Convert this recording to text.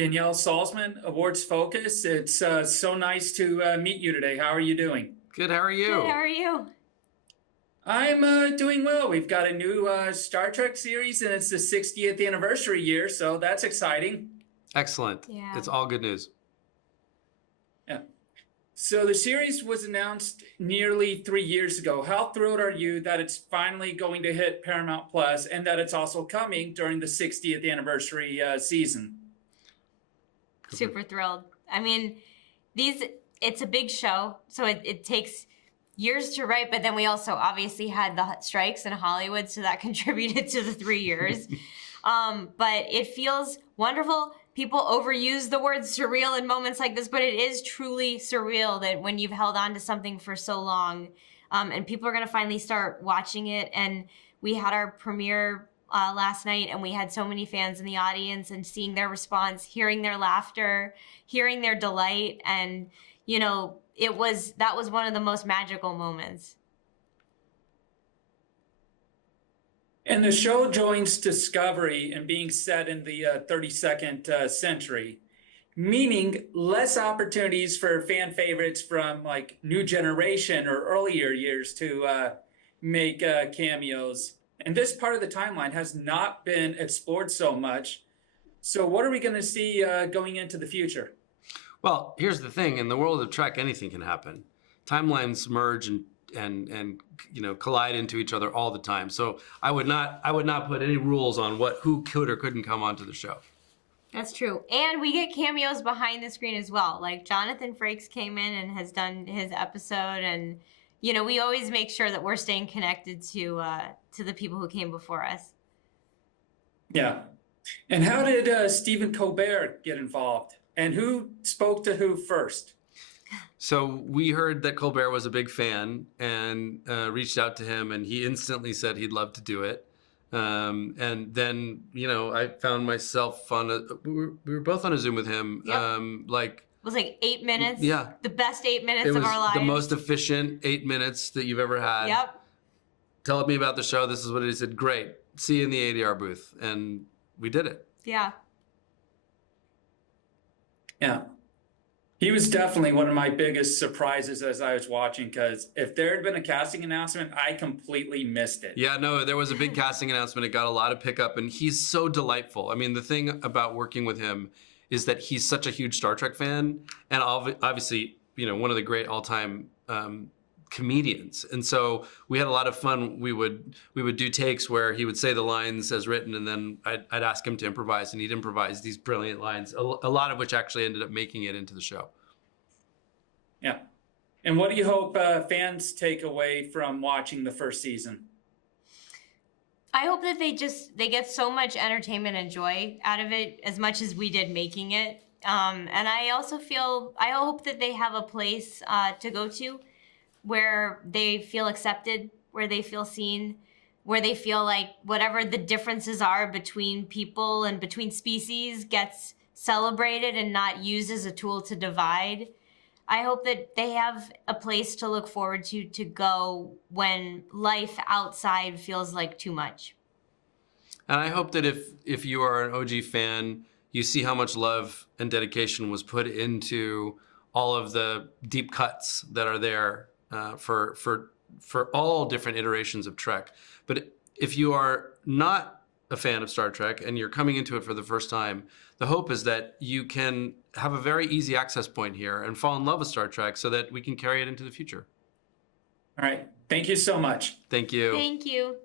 Danielle Salzman, Awards Focus. It's so nice to meet you today. How are you doing? Good, how are you? Good, how are you? I'm doing well. We've got a new Star Trek series, and it's the 60th anniversary year, so that's exciting. Excellent. Yeah. It's all good news. Yeah. So the series was announced nearly 3 years ago. How thrilled are you that it's finally going to hit Paramount Plus, and that it's also coming during the 60th anniversary season? Super thrilled. I mean, it's a big show, so it takes years to write, but then we also obviously had the strikes in Hollywood, so that contributed to the 3 years. But it feels wonderful. People overuse the word surreal in moments like this, but it is truly surreal that when you've held on to something for so long, and people are going to finally start watching it. And we had our premiere last night, and we had so many fans in the audience, and seeing their response, hearing their laughter, hearing their delight, and that was one of the most magical moments. And the show joins Discovery in being set in the 32nd century, meaning less opportunities for fan favorites from like New Generation or earlier years to make cameos. And this part of the timeline has not been explored so much. So what are we going to see going into the future? Well, here's the thing. In the world of Trek, anything can happen. Timelines merge and collide into each other all the time. So I would not put any rules on who could or couldn't come onto the show. That's true. And we get cameos behind the screen as well. Like Jonathan Frakes came in and has done his episode, and we always make sure that we're staying connected to the people who came before us. Yeah. And how did Stephen Colbert get involved? And who spoke to who first? So we heard that Colbert was a big fan and reached out to him, and he instantly said he'd love to do it. And then, I found myself we were both on a Zoom with him. Yep. It was like 8 minutes. Yeah. The best 8 minutes of our lives. The most efficient 8 minutes that you've ever had. Yep. Tell me about the show. This is what he said. Great. See you in the ADR booth. And we did it. Yeah. Yeah. He was definitely one of my biggest surprises as I was watching, because if there had been a casting announcement, I completely missed it. Yeah, no, there was a big casting announcement. It got a lot of pickup, and he's so delightful. I mean, the thing about working with him is that he's such a huge Star Trek fan, and obviously, one of the great all-time comedians. And so we had a lot of fun. We would do takes where he would say the lines as written, and then I'd ask him to improvise, and he'd improvise these brilliant lines, a lot of which actually ended up making it into the show. Yeah. And what do you hope fans take away from watching the first season? I hope that they get so much entertainment and joy out of it as much as we did making it. And I hope that they have a place to go to where they feel accepted, where they feel seen, where they feel like whatever the differences are between people and between species gets celebrated and not used as a tool to divide. I hope that they have a place to look forward to go when life outside feels like too much. And I hope that if you are an OG fan, you see how much love and dedication was put into all of the deep cuts that are there for all different iterations of Trek. But if you are not a fan of Star Trek and you're coming into it for the first time, the hope is that you can have a very easy access point here and fall in love with Star Trek so that we can carry it into the future. All right. Thank you so much. Thank you. Thank you.